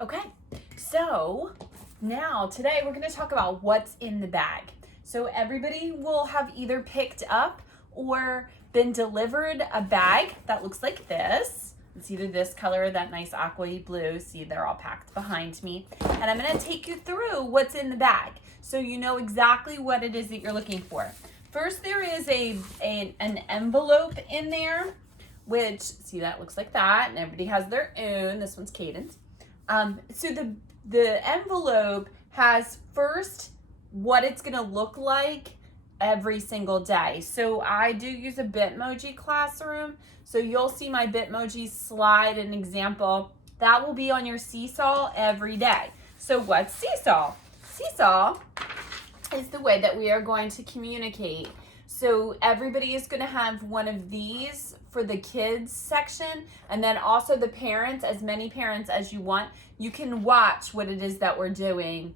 Okay, so now today we're going to talk about what's in the bag. So everybody will have either picked up or been delivered a bag that looks like this. It's either this color or that nice aqua blue. See, they're all packed behind me. And I'm going to take you through what's in the bag so you know exactly what it is that you're looking for. First, there is an envelope in there, which, see, that looks like that, and everybody has their own. This one's Cadence. So the envelope has first what it's going to look like every single day. So I do use a Bitmoji classroom. So you'll see my Bitmoji slide, an example. That will be on your Seesaw every day. So what's Seesaw? Seesaw is the way that we are going to communicate. So everybody is going to have one of these for the kids section, and then also the parents, as many parents as you want, you can watch what it is that we're doing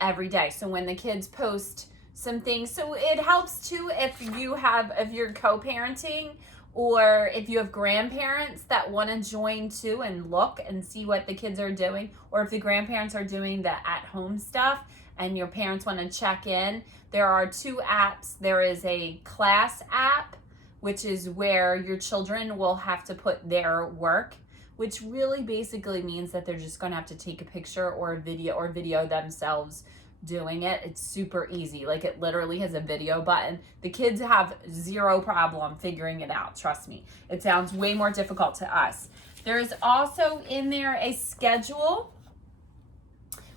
every day. So when the kids post some things, so it helps too if you're co-parenting, or if you have grandparents that want to join too and look and see what the kids are doing, or if the grandparents are doing the at-home stuff and your parents want to check in. There are two apps. There is a class app, which is where your children will have to put their work, which really basically means that they're just going to have to take a picture or video themselves doing it. It's super easy. Like, it literally has a video button. The kids have zero problem figuring it out. Trust me. It sounds way more difficult to us. There's also in there a schedule,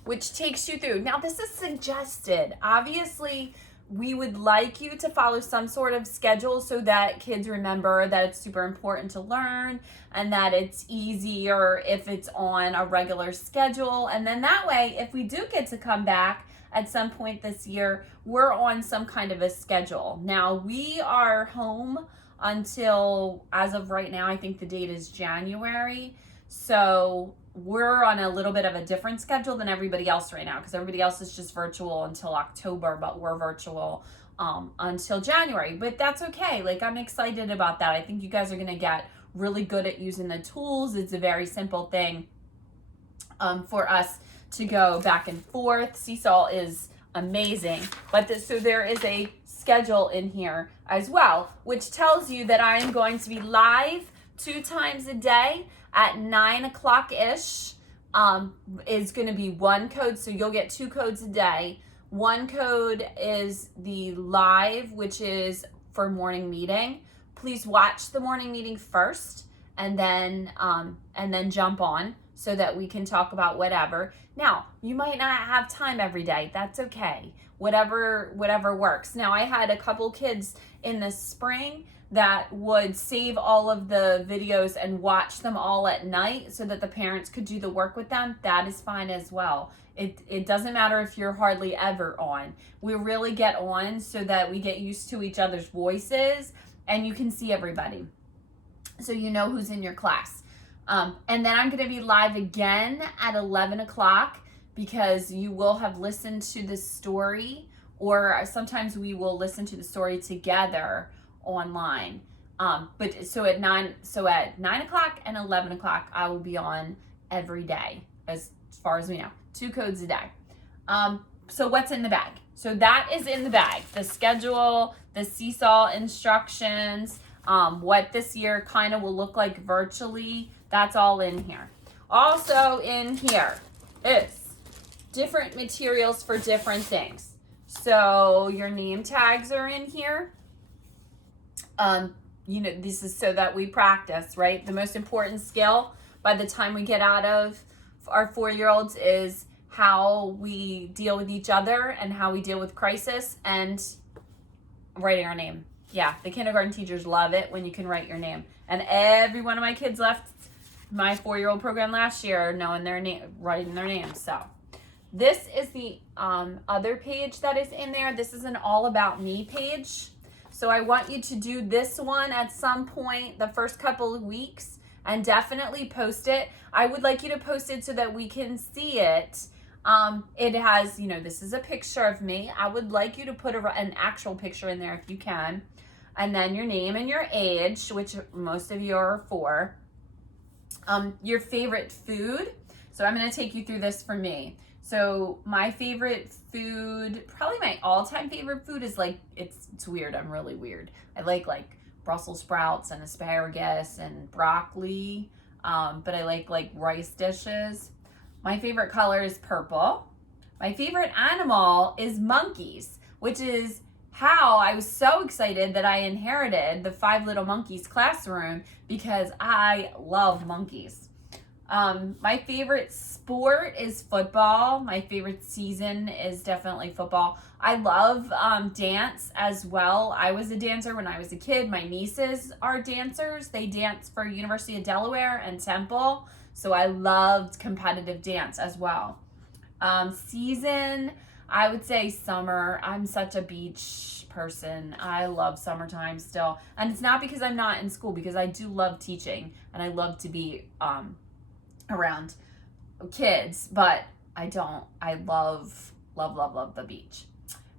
which takes you through. Now, this is suggested. Obviously, we would like you to follow some sort of schedule so that kids remember that it's super important to learn, and that it's easier if it's on a regular schedule. And then that way, if we do get to come back at some point this year, we're on some kind of a schedule. Now, we are home until, as of right now, I think the date is January. So we're on a little bit of a different schedule than everybody else right now, because everybody else is just virtual until October, but we're virtual until January. But that's okay. Like, I'm excited about that. I think you guys are going to get really good at using the tools. It's a very simple thing for us to go back and forth. Seesaw is amazing. But so there is a schedule in here as well, which tells you that I am going to be live 2 times a day at 9 o'clock ish. Is going to be one code. So you'll get 2 codes a day. One code is the live, which is for morning meeting. Please watch the morning meeting first, and then jump on so that we can talk about whatever. Now, you might not have time every day. That's okay. Whatever works. Now, I had a couple kids in the spring that would save all of the videos and watch them all at night so that the parents could do the work with them. That is fine as well. It doesn't matter if you're hardly ever on. We really get on so that we get used to each other's voices and you can see everybody, so you know who's in your class. And then I'm going to be live again at 11 o'clock because you will have listened to the story, or sometimes we will listen to the story together online. But so at 9 o'clock and 11 o'clock, I will be on every day as far as we know. 2 codes a day. So what's in the bag? So that is in the bag. The schedule, the Seesaw instructions, what this year kind of will look like virtually. That's all in here. Also in here is different materials for different things. So your name tags are in here. This is so that we practice, right? The most important skill by the time we get out of our 4-year-olds is how we deal with each other and how we deal with crisis, and writing our name. Yeah, the kindergarten teachers love it when you can write your name. And every one of my kids left my 4-year-old program last year knowing their name, writing their name. So this is the other page that is in there. This is an all about me page. So I want you to do this one at some point the first couple of weeks and definitely post it. I would like you to post it so that we can see it. It has, this is a picture of me. I would like you to put an actual picture in there if you can. And then your name and your age, which most of you are 4. Your favorite food. So I'm going to take you through this for me. So my favorite food, probably my all-time favorite food is like, it's weird. I'm really weird. I like Brussels sprouts and asparagus and broccoli. But I like rice dishes. My favorite color is purple. My favorite animal is monkeys, which is how I was so excited that I inherited the Five Little Monkeys classroom because I love monkeys. My favorite sport is football. My favorite season is definitely football. I love dance as well. I was a dancer when I was a kid. My nieces are dancers. They dance for University of Delaware and Temple. So I loved competitive dance as well. Season, I would say summer. I'm such a beach person. I love summertime still. And it's not because I'm not in school, because I do love teaching and I love to be around kids, but I love the beach.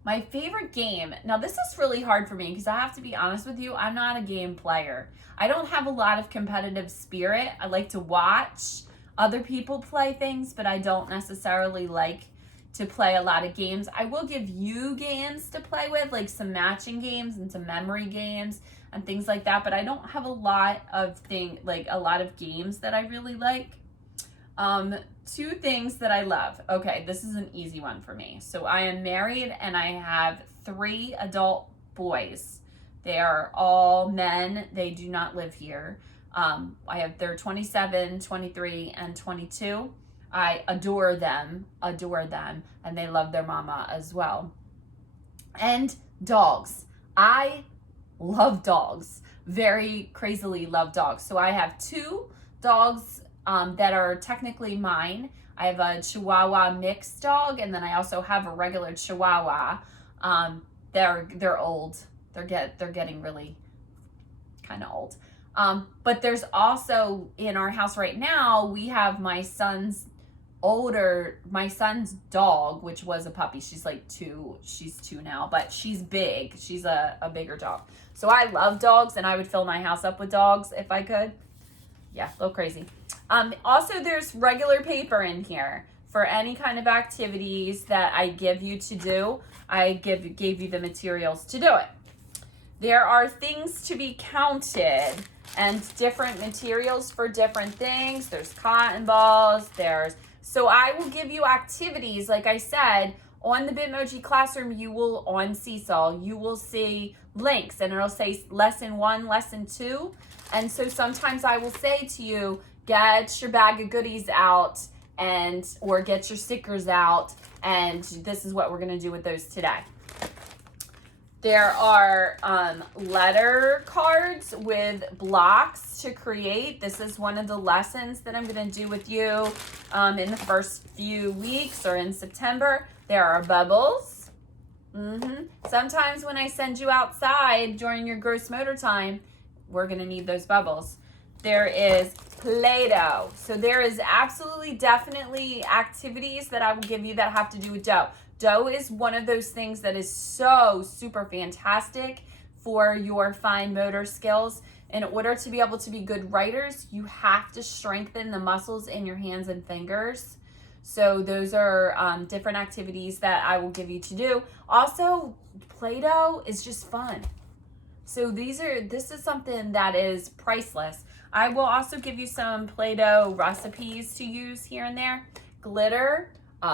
My favorite game, now this is really hard for me because I have to be honest with you, I'm not a game player. I don't have a lot of competitive spirit. I like to watch other people play things, but I don't necessarily like to play a lot of games. I will give you games to play with, like some matching games and some memory games and things like that, but I don't have a lot of games that I really like. Two things that I love. Okay, this is an easy one for me. So I am married and I have 3 adult boys. They are all men. They do not live here. They're 27, 23, and 22. I adore them, and they love their mama as well. And dogs. I love dogs. Very crazily love dogs. So I have 2 dogs that are technically mine. I have a Chihuahua mixed dog, and then I also have a regular Chihuahua. They're old. They're getting really kind of old. But there's also in our house right now, we have my son's dog, which was a puppy. She's like 2. She's 2 now, but she's big. She's a bigger dog. So I love dogs, and I would fill my house up with dogs if I could. Yeah, a little crazy. Also, there's regular paper in here for any kind of activities that I give you to do. I gave you the materials to do it. There are things to be counted and different materials for different things. There's cotton balls. So I will give you activities. Like I said, on the Bitmoji Classroom, on Seesaw, you will see links, and it'll say lesson 1, lesson 2. And so sometimes I will say to you, get your bag of goodies out or get your stickers out, and this is what we're going to do with those today. There are letter cards with blocks to create. This is one of the lessons that I'm going to do with you in the first few weeks or in September. There are bubbles. Sometimes when I send you outside during your gross motor time, we're going to need those bubbles. There is Play-Doh. So there is definitely activities that I will give you that have to do with dough. Dough is one of those things that is so super fantastic for your fine motor skills. In order to be able to be good writers, you have to strengthen the muscles in your hands and fingers. So those are different activities that I will give you to do. Also, Play-Doh is just fun. So this is something that is priceless. I will also give you some Play-Doh recipes to use here and there. Glitter,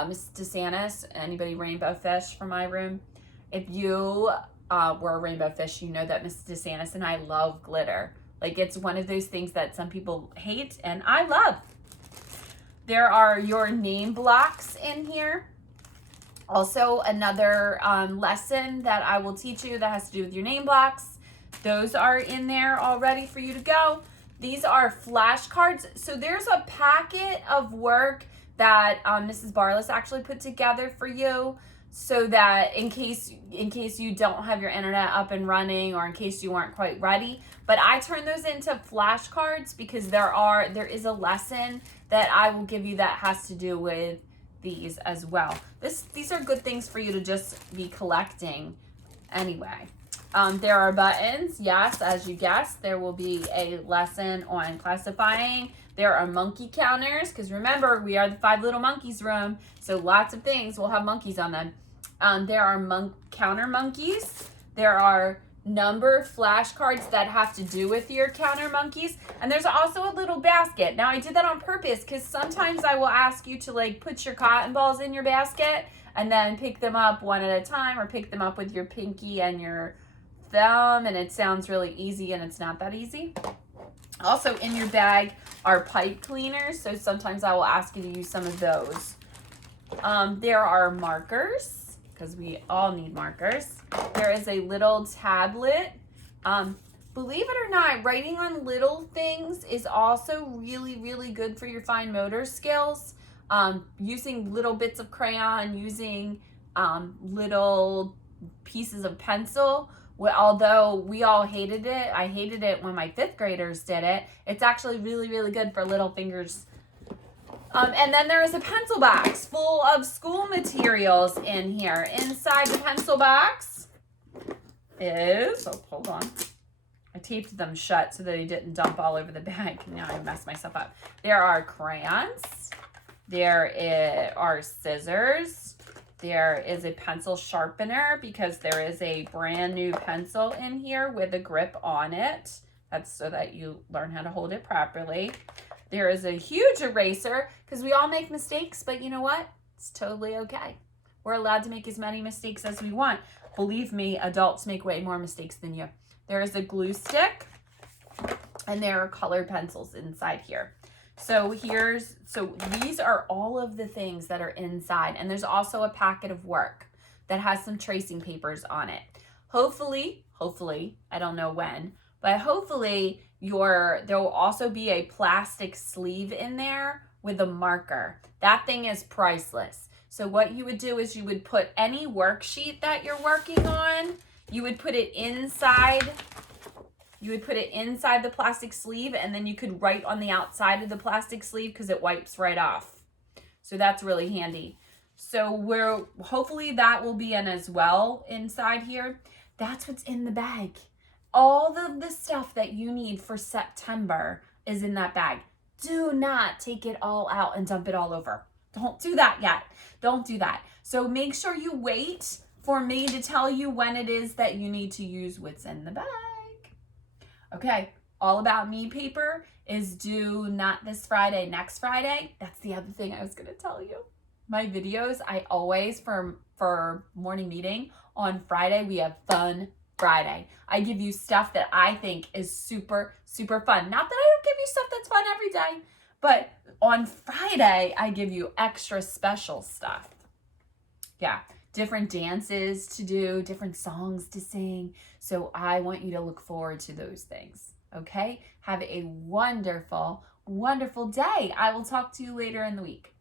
Miss DeSantis, anybody rainbow fish from my room? If you were a rainbow fish, you know that Miss DeSantis and I love glitter. Like, it's one of those things that some people hate and I love. There are your name blocks in here. Also, another lesson that I will teach you that has to do with your name blocks. Those are in there all ready for you to go. These are flashcards. So there's a packet of work that Mrs. Barless actually put together for you, so that in case you don't have your internet up and running, or in case you weren't quite ready. But I turn those into flashcards because there is a lesson that I will give you that has to do with these as well. These are good things for you to just be collecting anyway. There are buttons. Yes, as you guessed, there will be a lesson on classifying. There are monkey counters, because remember, we are the 5 Little Monkeys room, so lots of things will have monkeys on them. There are counter monkeys. There are number flashcards that have to do with your counter monkeys. And there's also a little basket. Now, I did that on purpose because sometimes I will ask you to like put your cotton balls in your basket and then pick them up one at a time, or pick them up with your pinky and your thumb, and it sounds really easy and it's not that easy. Also in your bag are pipe cleaners, so sometimes I will ask you to use some of those. There are markers, because we all need markers. There is a little tablet. Believe it or not, writing on little things is also really, really good for your fine motor skills. Using little bits of crayon, using little pieces of pencil. Well, although we all hated it, I hated it when my 5th graders did it. It's actually really, really good for little fingers. And then there is a pencil box full of school materials in here. Inside the pencil box is, oh, hold on. I taped them shut so that they didn't dump all over the bag. Now I messed myself up. There are crayons. There are scissors. There is a pencil sharpener, because there is a brand new pencil in here with a grip on it. That's so that you learn how to hold it properly. There is a huge eraser, because we all make mistakes, but you know what? It's totally okay. We're allowed to make as many mistakes as we want. Believe me, adults make way more mistakes than you. There is a glue stick, and there are colored pencils inside here. So these are all of the things that are inside, and there's also a packet of work that has some tracing papers on it. Hopefully, I don't know when, but hopefully there will also be a plastic sleeve in there with a marker. That thing is priceless. So what you would do is you would put any worksheet that you're working on, you would put it inside. You would put it inside the plastic sleeve, and then you could write on the outside of the plastic sleeve because it wipes right off. So that's really handy. So hopefully that will be in as well inside here. That's what's in the bag. All of the stuff that you need for September is in that bag. Do not take it all out and dump it all over. Don't do that yet. Don't do that. So make sure you wait for me to tell you when it is that you need to use what's in the bag. Okay, All About Me paper is due not this Friday, next Friday. That's the other thing I was gonna tell you. My videos, I always, for morning meeting on Friday, we have Fun Friday. I give you stuff that I think is super, super fun. Not that I don't give you stuff that's fun every day, but on Friday, I give you extra special stuff. Yeah. Different dances to do, different songs to sing. So I want you to look forward to those things, okay? Have a wonderful, wonderful day. I will talk to you later in the week.